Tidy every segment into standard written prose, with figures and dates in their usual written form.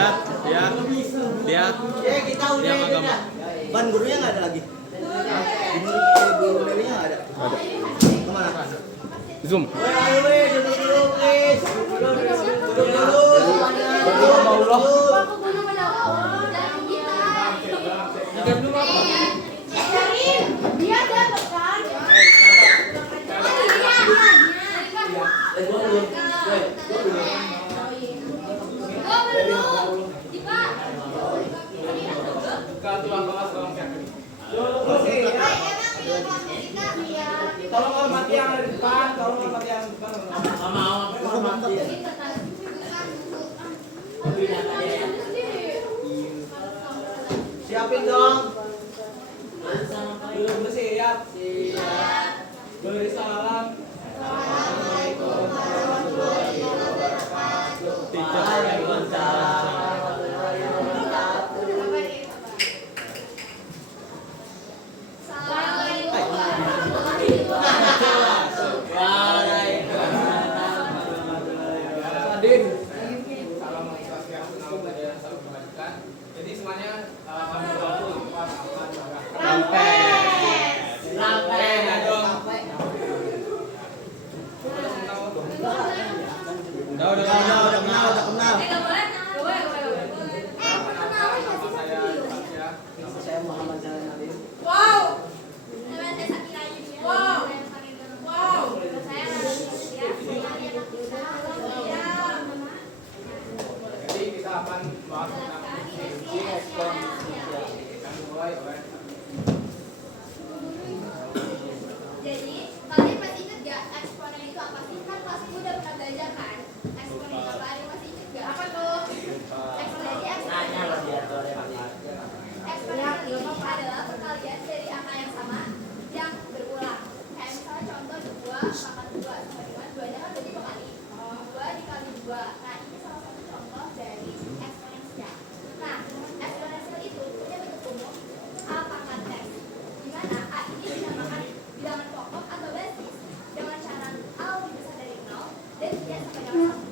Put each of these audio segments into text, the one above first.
lihat. Kita udah agama. Ban gurunya nggak ada lagi. Guru Dewinya nggak ada. Ada. Kemana? Zoom. Duduk dulu, please. Duduk dulu. Tolong hormati yang ada di depan, tolong hormati yang di depan. Siapin dong. Belum siap. Beri salam. Jadi semuanya kami Udah kenal. Saya Muhammad Jalan Nadim. Jadi kita akan bahas tentang fungsi eksponensial. Kami mulai oleh Jadi, kalian masih ingat gak eksponen itu apa sih? Kan kelas itu udah pernah belajar kan? Eksponen itu apa? Ada masih ingat gak? Apa tuh? Eksponen itu adalah perkalian dari angka yang sama yang berulang. Kayak misalnya contoh 2 pangkat 2 sama dengan 2 nya kan berarti 2 kali. 2 dikali 2. Nah, ini salah satu contoh dari eksponensial. Nah, eksponensial itu punya bentuk umum A pangkat X. Dimana A ini dinamakan bilangan pokok atau basis dengan syarat A lebih besar dari 0 dan tidak sampai dengan 1.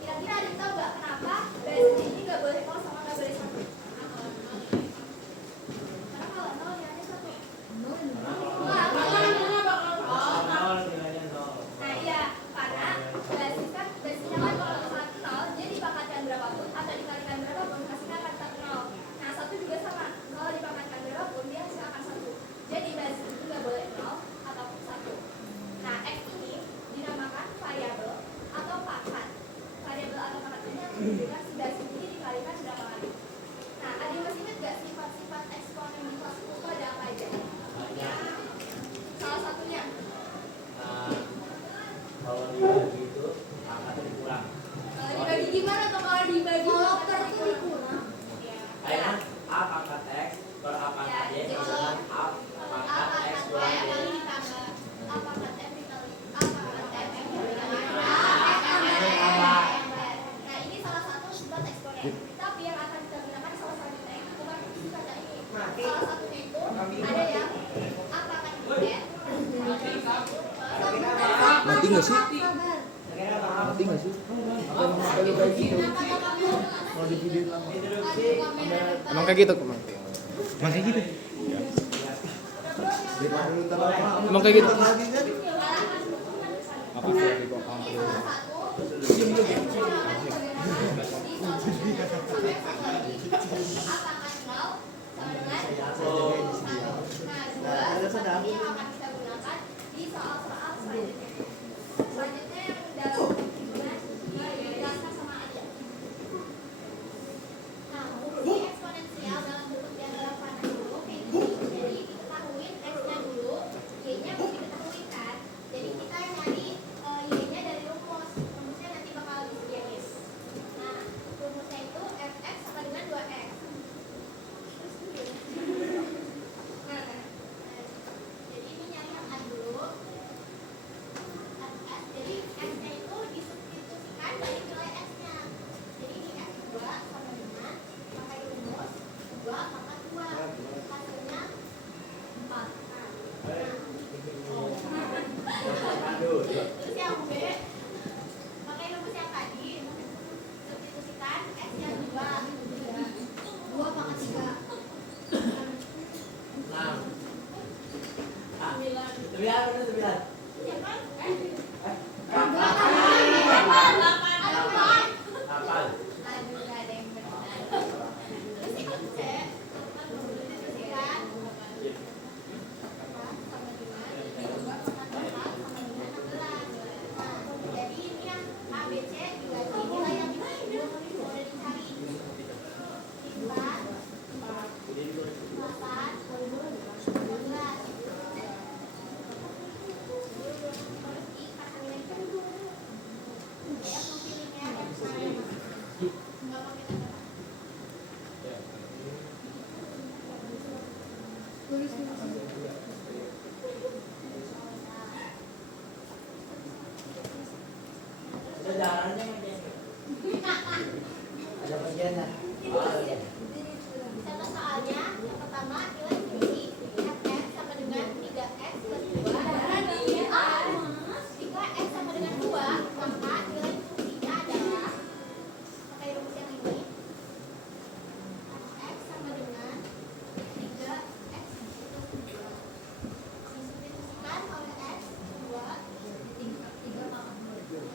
Kira-kira ada yang tahu nggak kenapa basis ini nggak boleh 0 sama nggak boleh 1? Karena kalau 0 nilainya 1. Nah iya, karena basis kan basisnya kan kalau misalnya 0 dia dipangkatkan berapapun atau dikalikan berapapun hasilnya akan tetap 0. Nah 1 juga sama, kalau dipangkatkan berapapun dia hasilnya akan 1. Jadi basis itu nggak boleh 0 ataupun 1. Nah X ini dinamakan variabel atau pangkat. Variabel atau pangkat ini yang menunjukkan si basis ini dikalikan berapa kali. Nah ada yang masih ingat nggak sifat-sifat eksponen di kelas 10 itu ada apa aja? Salah satunya Kalau dibagi itu akan dikurang. kalau dibagi gimana tuh kalau dibagi per itu dikurang? Kayak A pangkat X per A pangkat Y sama dengan A pangkat X kurang Y. Nah ini salah satu sifat eksponen. Tapi yang akan kita gunakan salah satunya itu bukan sifat ini. Salah satunya itu ada yang A pangkat Y. Mati nggak sih? Mati nggak sih? Kalau kayak gitu. Kalau di video lama. Emang kayak gitu kemarin. Emang kayak gitu. Emang kayak gitu. Apa sih yang dibawa kamu? Selanjutnya yang dalam dasar sama aja. Nah, fungsi eksponensial dalam bentuk diagram panah dulu kayak gini. Jadi diketahui X-nya dulu, Y-nya mesti diketahui kan. Jadi kita nyari Y-nya dari rumus. Rumusnya nanti bakal disediain. bagiannya. Contoh soalnya, yang pertama nilai fungsi fx sama dengan 3x plus 2. Jika x sama dengan 2, maka nilai fungsinya adalah, pakai rumus yang ini, x sama dengan 3x plus 2. Disubstitusikan oleh x 2, 3 pangkat 2.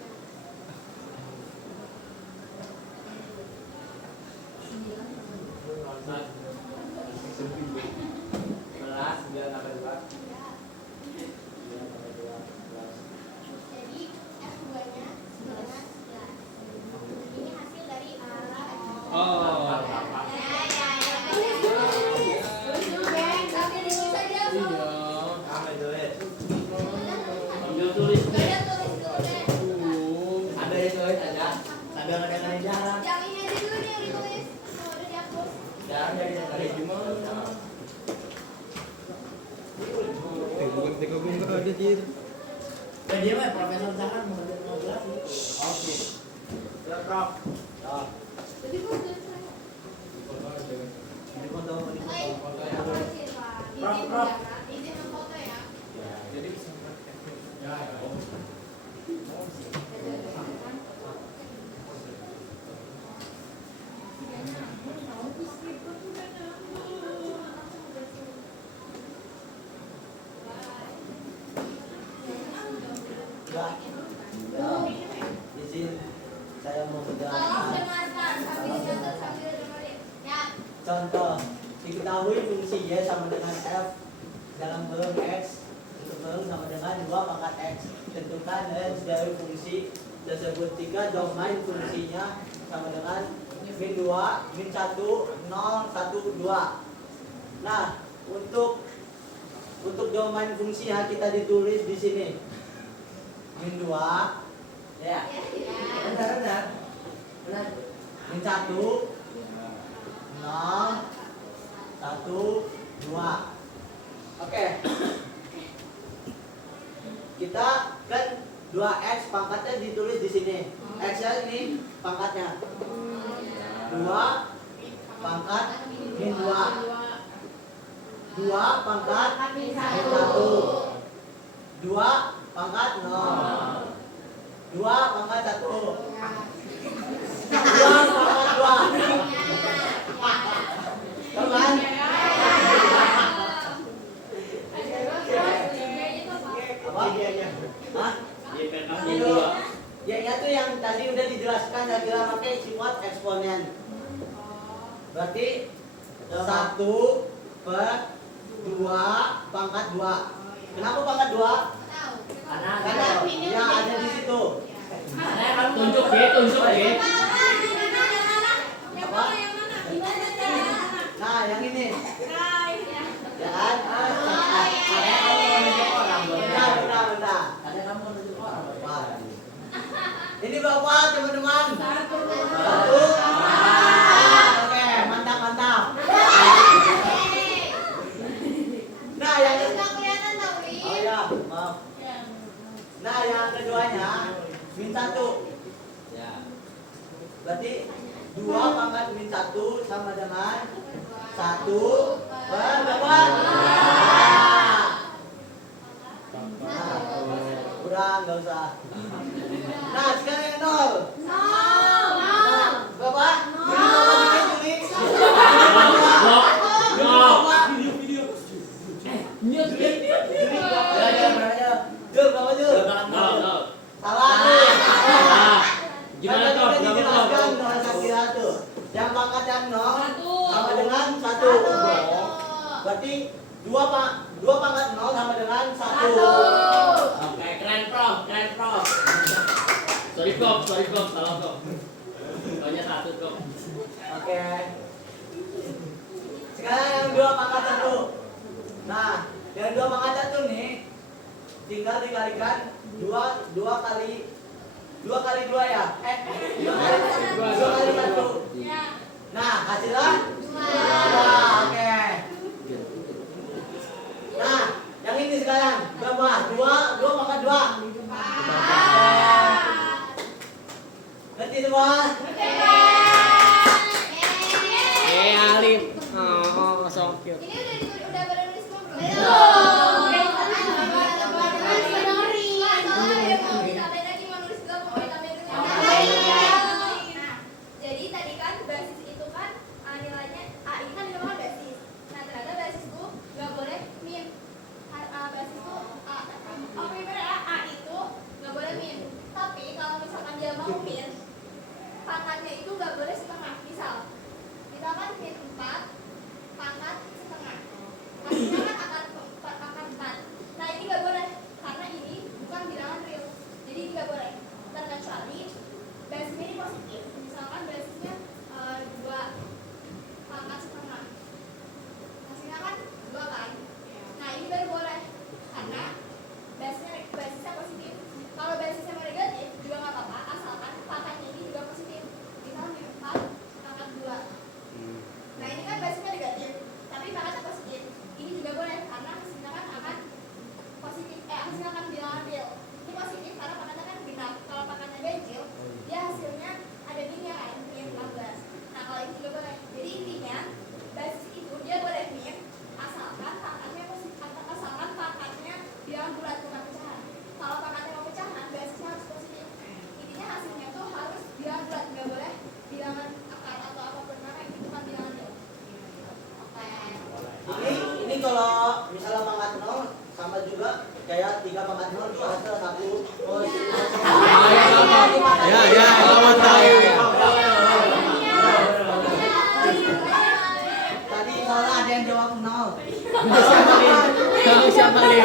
Konsep 11 9 tambah 2 Jadi F2-nya 11. Ini hasil dari Oh. Apa itu ya? Ambil tulis deh. Ada itu ada. Sambil ngedengerin jarang. Yang ini aja dulu nih yang ditulis. Kalau udah dihapus. Jarang jadi dengerin gimana? Bukan tega gue nggak ada gitu. Ya dia mah Profesor Zahan mau jelasin. Oke. Ya Prof. Ya. Jadi gue udah selesai. Ini foto ini Selesai. foto ya. Prof, izin memfoto ya. Jadi Ya. Enggak. Ya. Izin saya mau Tolong menjelaskan. dengarkan sambil dicatat sambil dengerin. Ya. Contoh, diketahui fungsi y sama dengan f dalam kurung x untuk kurung sama dengan 2 pangkat x. Tentukan range dari fungsi tersebut jika domain fungsinya sama dengan min 2, min 1, 0, 1, 2. Nah, untuk domain fungsinya kita ditulis di sini. Min 2, ya. Benar. Min 1, 0, 1, 2. Oke. Kita kan 2x pangkatnya ditulis di sini. X-nya ini pangkatnya. 2 pangkat min 2. 2 pangkat min 1. 2 pangkat 0. 2 pangkat 1. 2 pangkat 2. Teman. Apa? Hah? Ya kan kamu dua. Ya tuh yang tadi udah dijelaskan ya kira pakai sifat eksponen. Berarti 1 per 2 pangkat 2. Kenapa pangkat 2? Karena ya ada di situ. Saya kan tunjuk ya. Nah, yang ini. Ya kan? Bentar. Ada kamu tunjuk orang. Wah. Ini Bapak, teman-teman. Satu. Oke, mantap. Nah, yang oh ya, maaf. Nah, yang keduanya min 1. Ya. Berarti 2 pangkat min 1 sama dengan 1 per berapa? Nah, kurang, nggak usah. Nah, sekarang yang 0. Berapa? Juli. Jul, berapa Jul? Salah. Gimana Kan Prof? tadi udah dijelaskan dengan Sakira tuh. Yang pangkat yang 0 sama dengan 1. Berarti 2 pangkat 0 sama dengan 1. Oke, keren Prof. Sorry Prof, salah Prof. Soalnya 1 Prof. Oke. Sekarang yang 2 pangkat 1. Nah, yang 2 pangkat 1 nih tinggal dikalikan 2 kali 2 ya? 2 kali 1. Nah, hasilnya 2. Oke. Nah, yang ini sekarang berapa? 2 pangkat 2. Ngerti semua? pangkatnya itu nggak boleh setengah. Misal kita kan min 4 pangkat setengah, hasilnya kan akar 4. Nah ini nggak boleh karena ini bukan bilangan real, jadi ini nggak boleh. Terkecuali basisnya ini positif, misalkan basisnya 2 pangkat setengah, hasilnya kan 2 kan. Nah ini baru boleh karena basisnya positif. Kalau basisnya mau negatif juga nggak apa-apa, asalkan pangkatnya ini juga positif. Misalnya min 4 pangkat 2. Nah ini kan basisnya negatif, tapi pangkatnya positif. Ini juga boleh karena hasilnya kan akan positif. Hasilnya akan bilangan real. Ini positif karena pangkatnya kan genap. Kalau pangkatnya ganjil, dia hasilnya ada minnya kan, min 14. Nah kalau ini juga boleh. Jadi intinya basis itu dia boleh min asalkan pangkatnya positif, asalkan pangkatnya bilangan bulat bukan pecahan. Kalau pangkatnya mau pecahan, basisnya harus positif. Intinya hasilnya tuh harus bilangan bulat, nggak boleh bilangan akar atau apapun karena ini bukan bilangan real. Oke. Ini kalau misalnya pangkat 0 sama juga kayak 3 pangkat 0 itu hasil 1 Ya, lawan tahu. Tadi soalnya ada yang jawab 0. Siapa nih?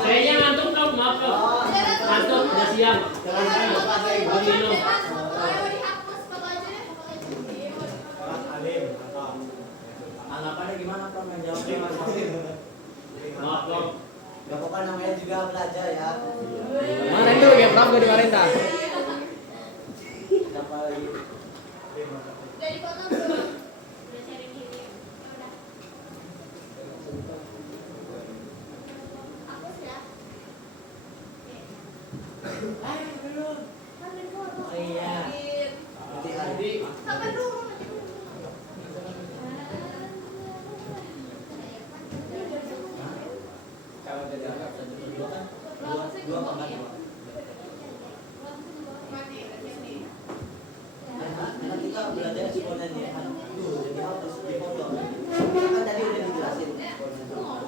Kayaknya ngantuk dong, maaf dong. Ngantuk, udah siang. Mau minum. Kalau dihapus foto aja deh, foto aja. Alim, apa? Anggapannya gimana Prof yang jawabnya Mas Alim? Maaf dong. Gak apa-apa namanya juga belajar ya. Kemarin tuh ya Prof, gue dimarahin tak? Siapa lagi? Udah dipoto belum? Udah sharing gini. Udah. Hapus ya. Belum. Kan dari foto. Oh iya. Jadi Sabar dulu. kalau jadi anak Dua kan? Dua pangkat 2. Nanti kita belajar eksponen ya. Jadi harus dipotong. Kan tadi udah dijelasin eksponen.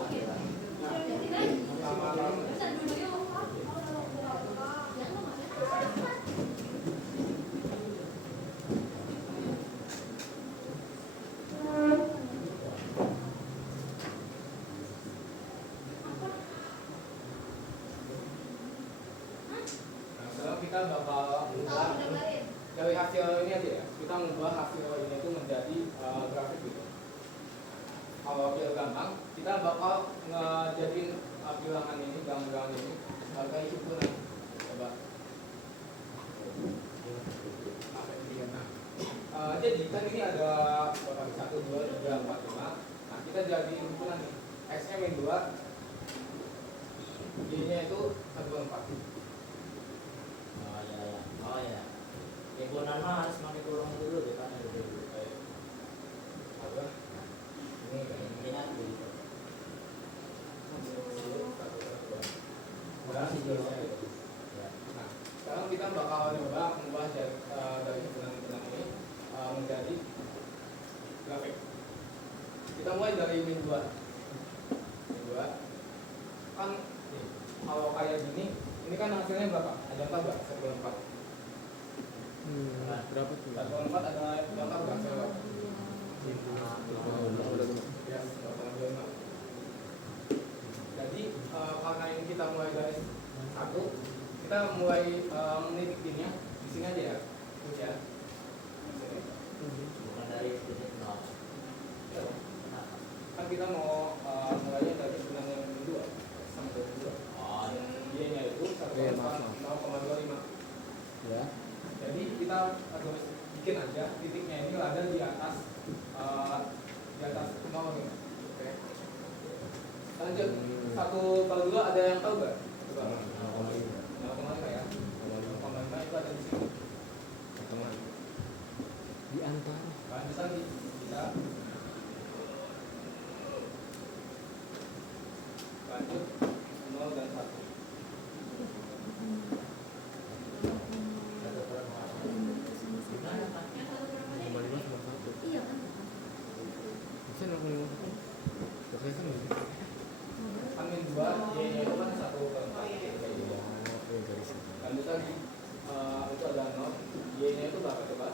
Nah, sekarang kita bakal Tahu dengerin. dari hasil ini aja ya. Kita mengubah hasil ini itu menjadi grafik gitu. Kalau biar gampang, kita bakal ngejadiin bilangan ini, bilangan ini sebagai hitungan. Coba. Jadi kan ini ada 1, 2, 3, 4, 5. Nah kita jadiin hitungan nih. X-nya min 2, Y-nya itu 1, 2, 4. Oh ya. Himpunan mah harus pakai kurung dulu deh kan ada dulu. Apa? Ini kan. Ini kan begitu. Nah, sekarang kita bakal coba mengubah dari hitungan-hitungan ini menjadi grafik. Kita mulai dari min 2. Min 2 kan nih, kalau kayak gini, ini kan hasilnya berapa? Ada yang tahu nggak? 1/4. Berapa tuh? 1/4 ada yang tahu nggak? Hasilnya berapa? Ya, 2,25. Jadi karena ini kita mulai dari 1, kita mulai menitikinnya di sini aja ya, terus ya. Di sini. Bukan dari titik 0. Ya, kan kita mau mulainya dari bilangan yang kedua sama dengan 2. Oh ya. Y-nya itu 0,25. Ya. Jadi kita harus bikin aja titiknya ini ada di atas 0 nih. Oke. Lanjut 1/2 ada yang tahu nggak? Coba. 0,5 ya. 0,5 itu ada di sini. Di antara. Kan bisa kita lanjut 0 dan 1. Gimana Pak? Iya kan? Bisa 0,5. Selesai kan gitu. Amin 2, Y-nya itu kan 1/4. Oke, garis. Lanjut lagi, itu ada 0, Y-nya itu berapa coba?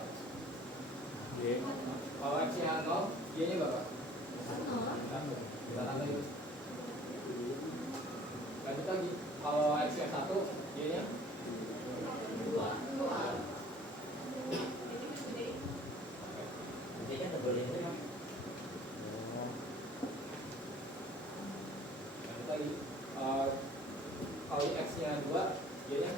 Kalau X-nya 0, Y-nya berapa? 1. Kita tanda itu. Lanjut lagi. Kalau X-nya 1, Y-nya 2. Jadi kan double ini mah. Lanjut lagi. Kalau X-nya 2, Y-nya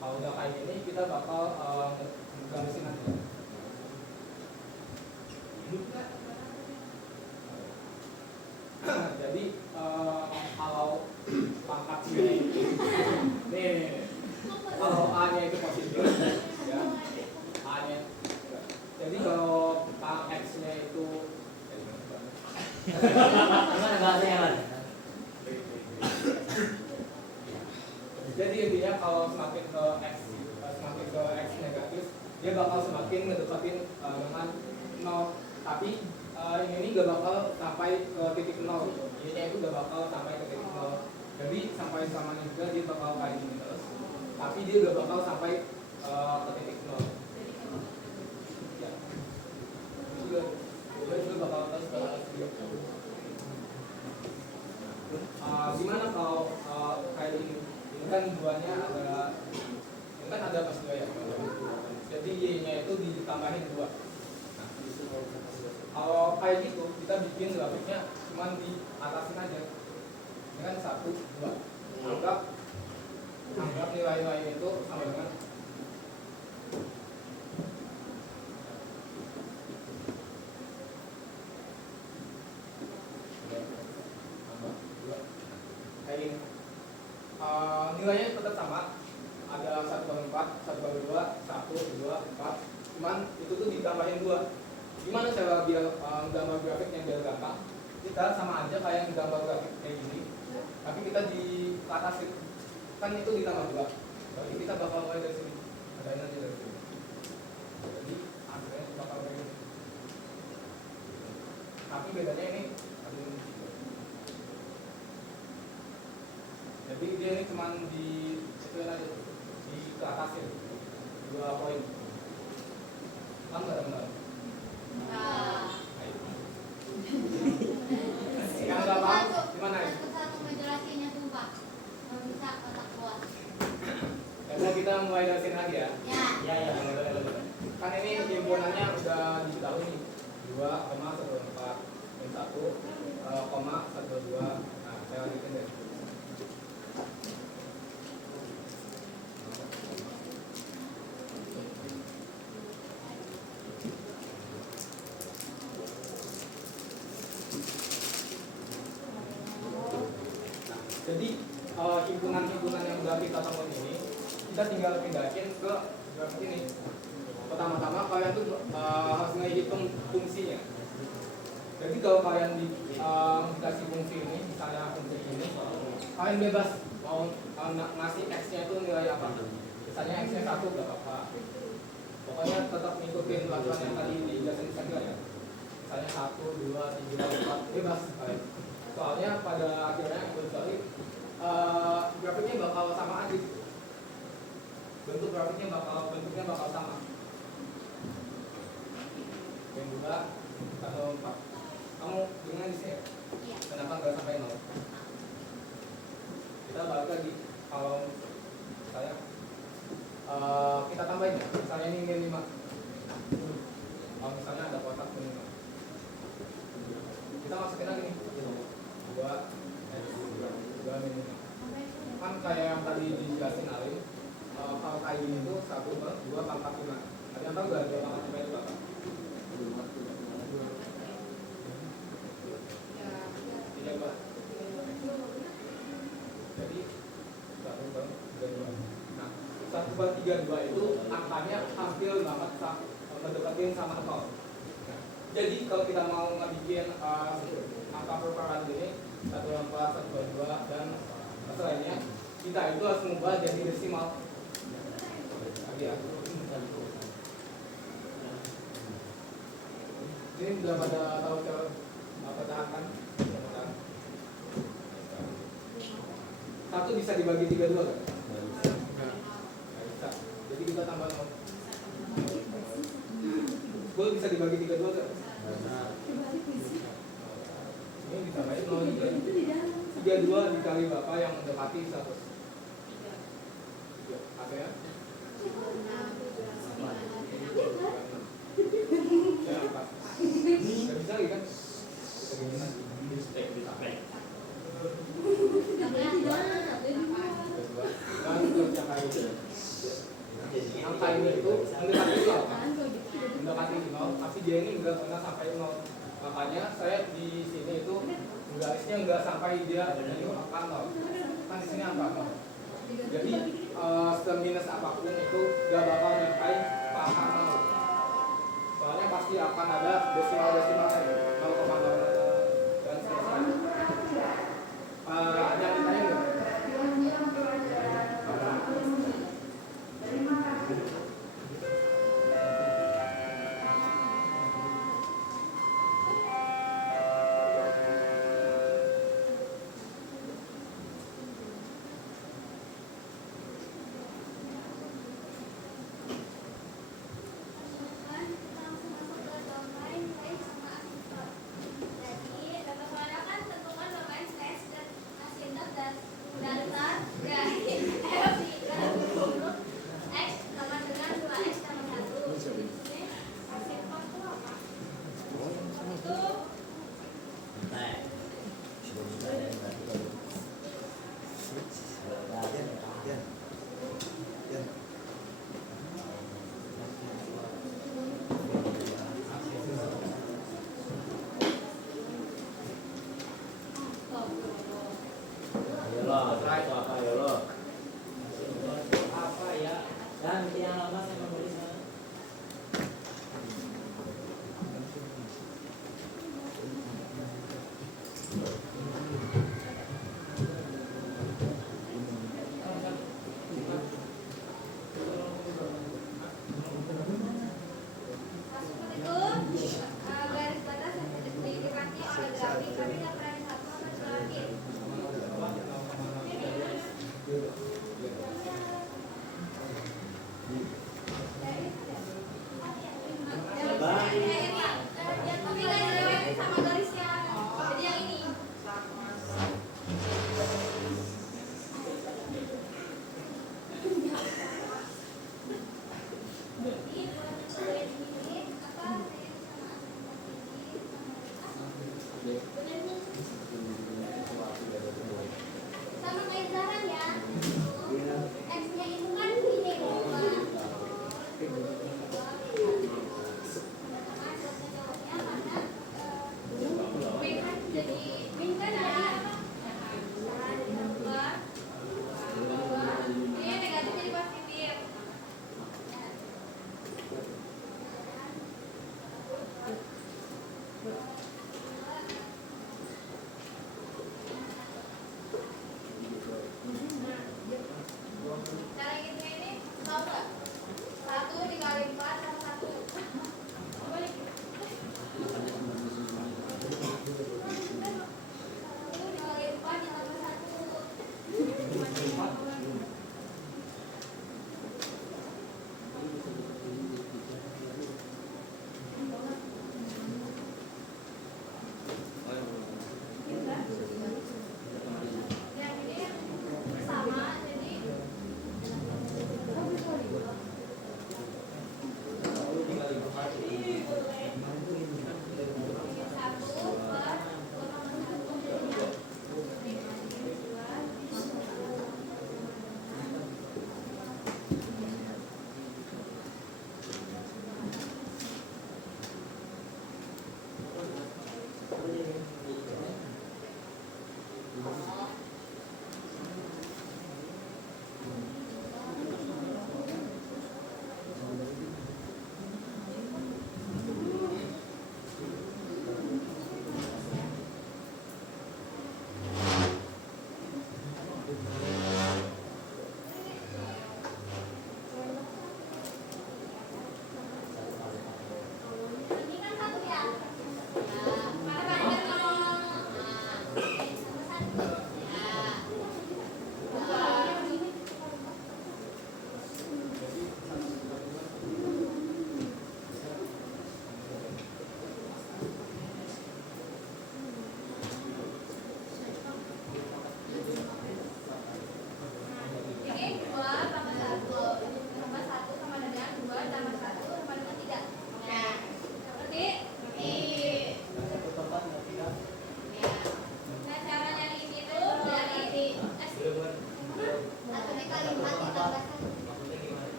kalau udah kayak gini kita bakal garisin nanti. Jadi kalau pangkat sini nih kalau A-nya itu positif ya A-nya jadi kalau X-nya itu Gimana bahasanya, Man? jadi intinya kalau semakin ke X negatif dia bakal semakin ngedekatin dengan 0 tapi ini gak bakal sampai ke titik 0 Y-nya itu gak bakal sampai ke titik 0 jadi sampai samanya juga dia bakal kayak gini terus tapi dia gak bakal sampai ke titik 0 ya dia juga bakal terus dia gimana kalau kayak ini kan duanya ada ini kan ada pas 2 ya jadi Y-nya itu ditambahin 2 kalau kayak gitu kita bikin grafiknya cuma di atasin aja ini kan 1, 2 anggap nilai-nilai itu sama dengan kayak gini nilainya tetap sama ada 1/4, 1/2, 1, 2, 4 cuman itu tuh ditambahin 2 gimana cara biar gambar grafiknya biar gampang kita sama aja kayak yang gambar grafik kayak gini tapi kita di atas kan itu ditambah 2 jadi kita bakal mulai dari sini adain aja dari sini jadi hasilnya bakal kayak gini tapi bedanya ini ada ini jadi dia ini cuma di sesuai aja di ke atasin 2 poin kan nggak benar yang nggak paham gimana ya? Mau kita mulai dari sini lagi ya? Ya. Kan ini himpunannya udah diketahui nih 2,14 min 1, koma 1,2 nah saya lanjutin deh jadi himpunan-himpunan yang udah kita temuin ini kita tinggal pindahin ke grafik ini. Pertama-tama kalian tuh harus ngehitung fungsinya. Jadi kalau kalian dikasih fungsi ini, misalnya fungsi ini, kalian bebas mau ngasih x-nya itu nilai apa. Misalnya x-nya 1 gak apa-apa. Pokoknya tetap ngikutin peraturan yang tadi dijelasin tadi ya. Misalnya 1, 2, 3, 4 bebas kalian. Soalnya pada akhirnya kecuali grafiknya bakal sama aja. Bentuknya bakal sama. Yang 2 atau 4. Kamu dengan di sini. Iya. Kenapa nggak sampai 0? Kita balik lagi. Kalau saya kita tambahin ya. Misalnya ini min 5. Kalau misalnya ada kotak min 5. Kita masukin lagi nih. 2 min 5. Kan kayak yang tadi dijelasin Alim. Kalau kayak gini tuh 1/2 pangkat 5. Kalian tahu nggak 2 pangkat 5 itu apa? 3/2. Jadi 1/32. Nah, 1/32 itu angkanya hampir banget mendekatin sama 0. Jadi kalau kita mau ngebikin angka perparahan ini 1/4, 1/2 dan selainnya, kita itu harus mengubah jadi desimal. Lagi ya. Ini udah pada tahu cara pecahan? 1 bisa dibagi 32 kan? Bisa. Jadi kita tambah 0. 10 bisa dibagi 32 kan? Ini ditambahin 0 juga. 32 dikali berapa yang mendekati 100? 3. Hasilnya? Ya, 4. Gak bisa lagi kan? Angka ini itu mendekati 0 kan? Mendekati 0, pasti dia ini enggak pernah sampai 0. Makanya saya di sini itu garisnya enggak sampai dia ini angka 0. Kan di sini angka 0. Jadi seminus apapun itu enggak bakal nyampai angka 0. Soalnya pasti akan ada desimal-desimalnya 0,0 dan seterusnya. Ada yang ditanya nggak? Apa ya? Dan yang lama saya membeli sana. Garis batas yang didekati oleh grafik tapi nggak pernah disatu sama grafik. Tapi nggak dilewatin sama garisnya. Jadi yang ini. Jadi boleh dimilih apa sama kayak Zahran ya. X-nya itu kan ini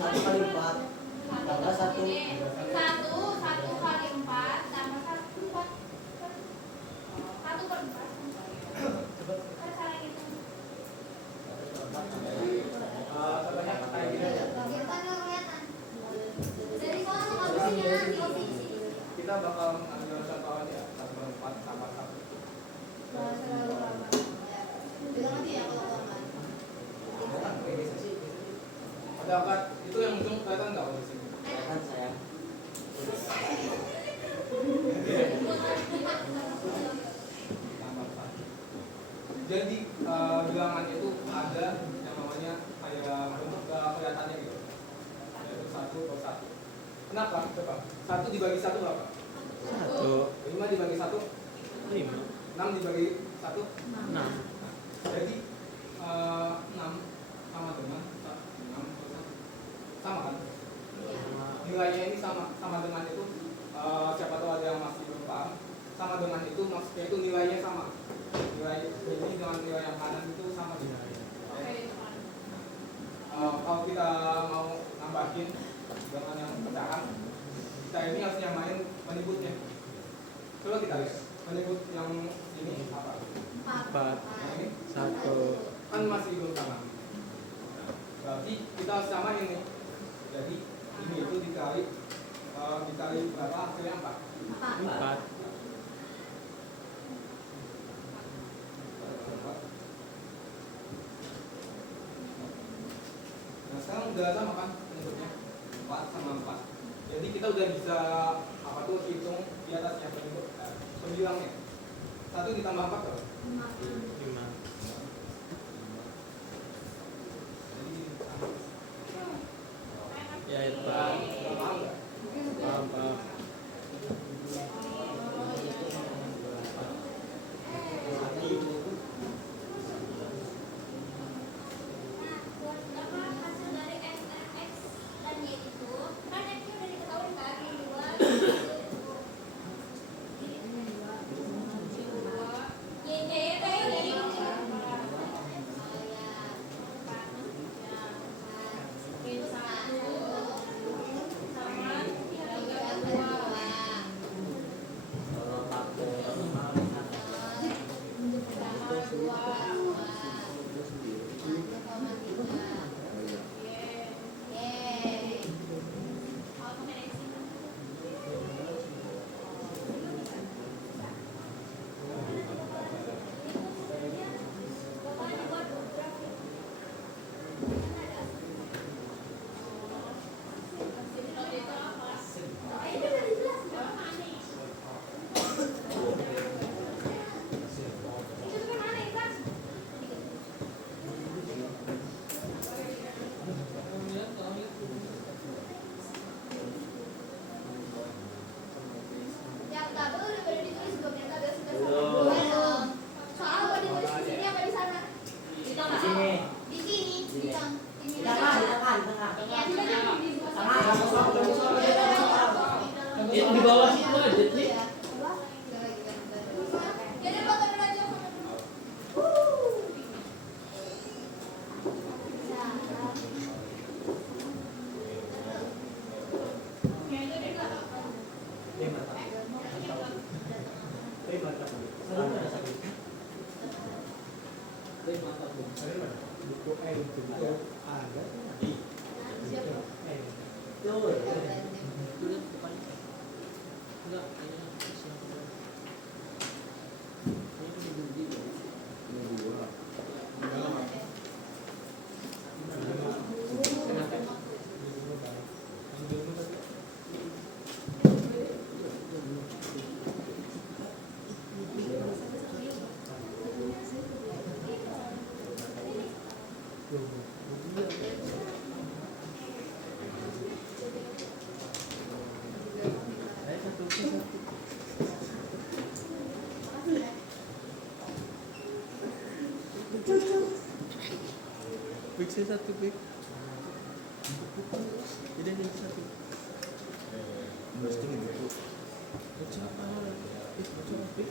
1 kali 4 tambah 1. Satu kali 4 tambah 1 4. 1/4. Kan cara gitu. Contohnya kayak gini aja. Kelihatan. Dari soal posisinya di posisi. Kita bakal ambil contoh aja 1/4 tambah 1. Bilang aja ya kalau lama. Ada angkat itu yang ujung kelihatan nggak di sini? Kelihatan sayang. Tambah 1. Jadi bilangan itu ada yang namanya kayak bentuk kelihatannya gitu. Yaitu 1/1. Kenapa? Coba. 1 dibagi 1 berapa? 1. 5 dibagi 1? 5. 6 dibagi 1? 6. Jadi 6 sama dengan 6/1. Sama kan? Nilainya ini sama dengan itu. Siapa tahu ada yang masih belum paham. Sama dengan itu maksudnya itu nilainya sama. Nilai ini dengan nilai yang kanan itu sama nilainya. Kalau kita mau nambahin dengan yang pecahan, kita ini harus nyamain penibutnya. Coba kita lihat penibut yang ini apa? 4. Yang ini 1. kan masih belum sama. Berarti kita harus samain nih. Jadi ini itu dikali berapa hasilnya 4. 4. Nah sekarang udah sama kan bentuknya 4 sama 4. Jadi kita udah bisa apa tuh hitung di atasnya bentuk pembilangnya. 1 ditambah 4 berapa? 5. Jadi sama. Ya itu. Paham nggak? Paham. Hasil dari X dan Y itu kan X nya udah diketahui kan Y kayak dari yang tabel udah pada ditulis belum yang tabel sudah sama. Soal mau ditulis di sini apa di sana? Di sini. Di sini. Di tengah. Di tengah. Ya, di tengah. Itu di bawah situ aja sih. Jadi foto dulu aja. Buku itu ada. Pik satu pik. Jadi ini satu. Mesti gitu. Siapa? Pik, coba pik.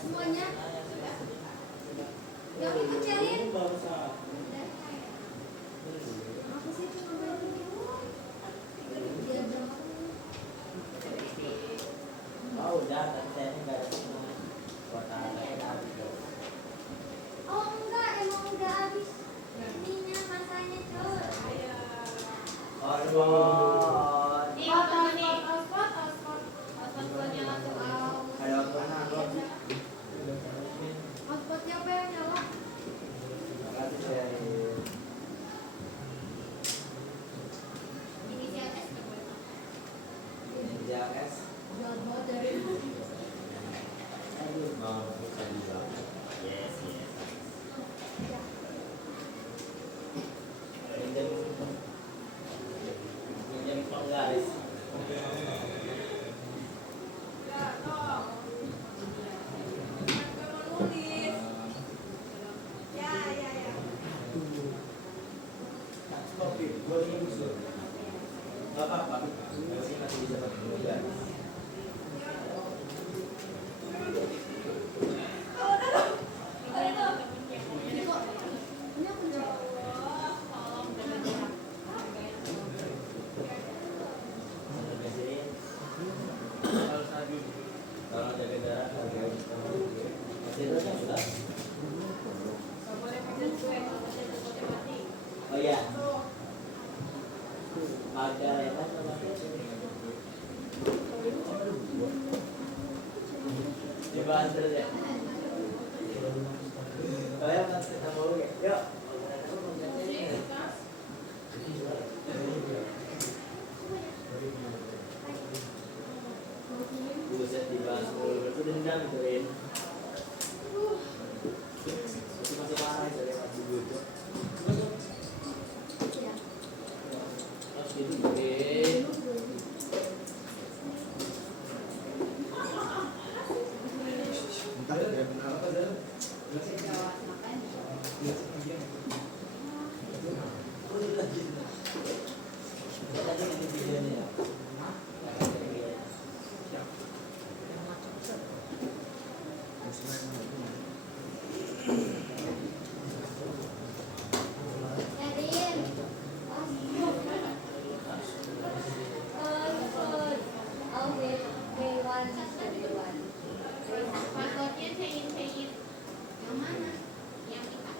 Semuanya. Yang dikecilin. Apa sih itu namanya? Dia berapa? Oh udah, tadi saya ini nggak ada semua. Kuartalnya udah habis. Oh enggak, emang udah habis. Ininya masanya tuh. Hormon. Nih, hotspot buatnya langsung out. Ada mana bro? Hotspotnya apa yang nyala? Makasih saya. Inisial S nggak boleh. Ninja S. Jual banget dari. Aduh, mau bisa dibilang. Yes. Minjem penggaris. Kopi, gue ini musuh. Gak apa-apa, gue sih masih bisa pakai penggaris. Ini aku jawab. Kalau jaga jarak, masih terus yang sudah. Oh iya. Margareta sama dibahas terus ya. Kalian masih sama gue. Yuk. Buset dibahas mulu, itu dendam itu Rin. Masih parah itu dari Mas Bubu itu. Harus gitu Rin. Entah dia benar apa dah. Tadi nanti videonya ya. Erin. Okay, B1 B1. Passwordnya Sein. Yang mana? Yang kita.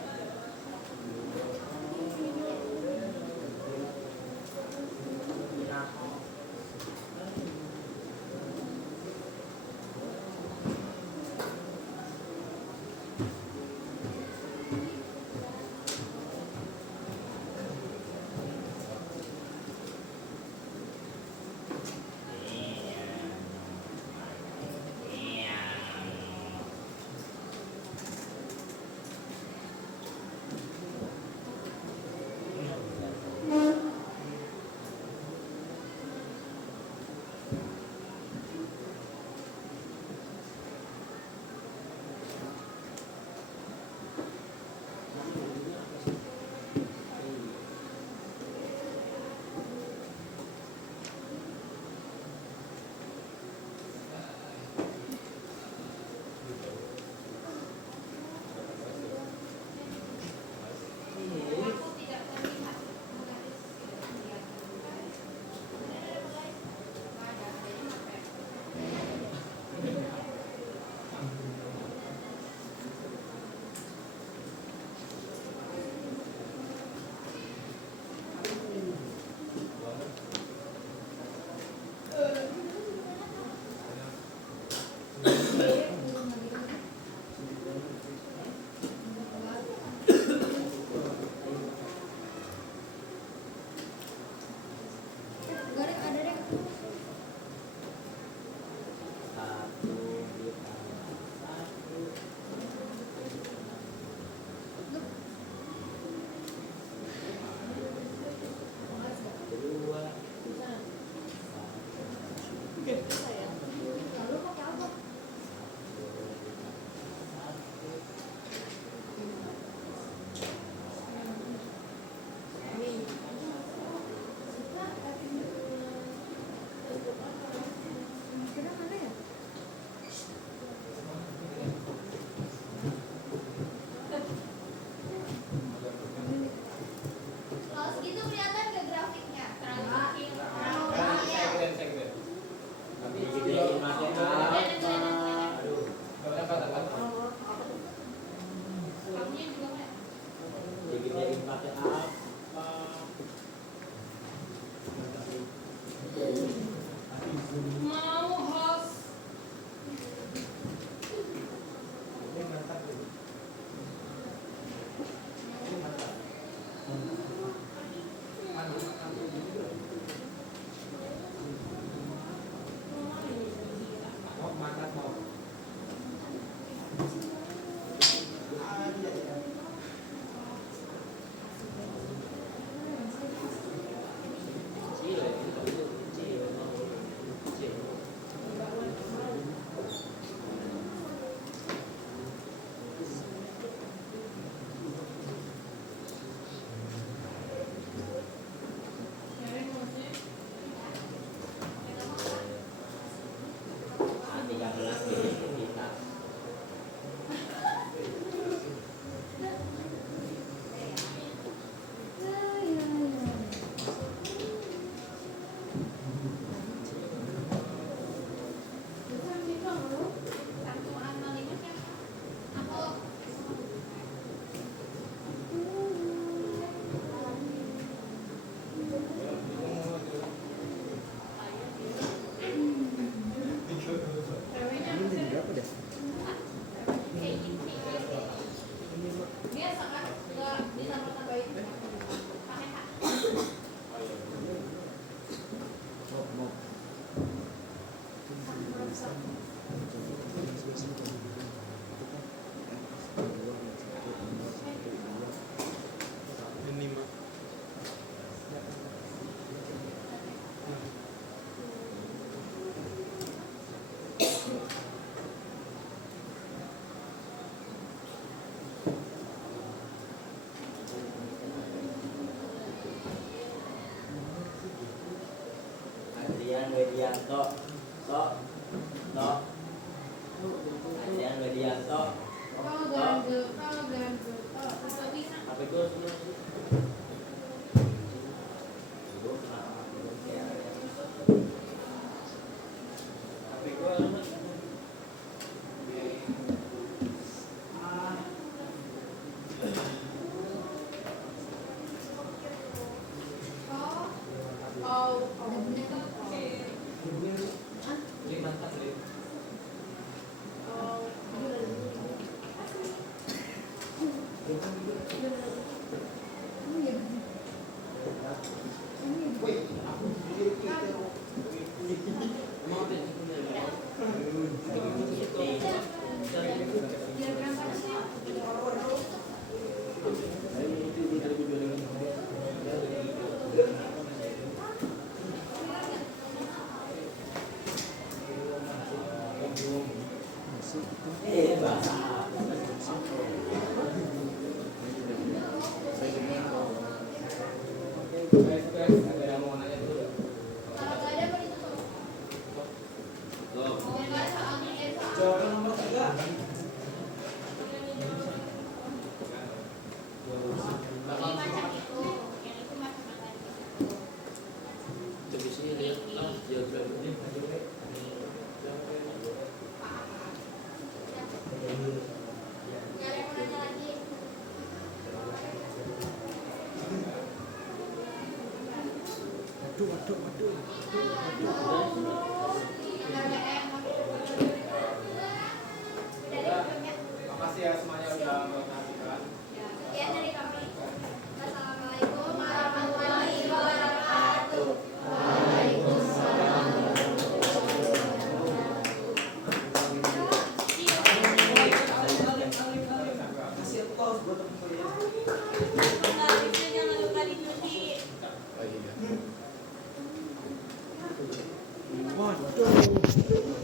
Widianto. Sok. Sok. Adrian Widianto. Apa itu? Ada yang mau nanya dulu? Kalau nggak ada mau ditutup. Nggak soalnya soal. Jawaban nomor 3. Ini macam itu, yang itu macam-macam gitu. Di sini lihat diagram. Nggak ada yang mau nanya lagi. Makasih ya semuanya udah memperhatikan. Sekian dari kami. Wassalamualaikum warahmatullahi wabarakatuh. Kasih applause buat teman-teman. Jangan lupa dicuci. Oh iya. Waduh.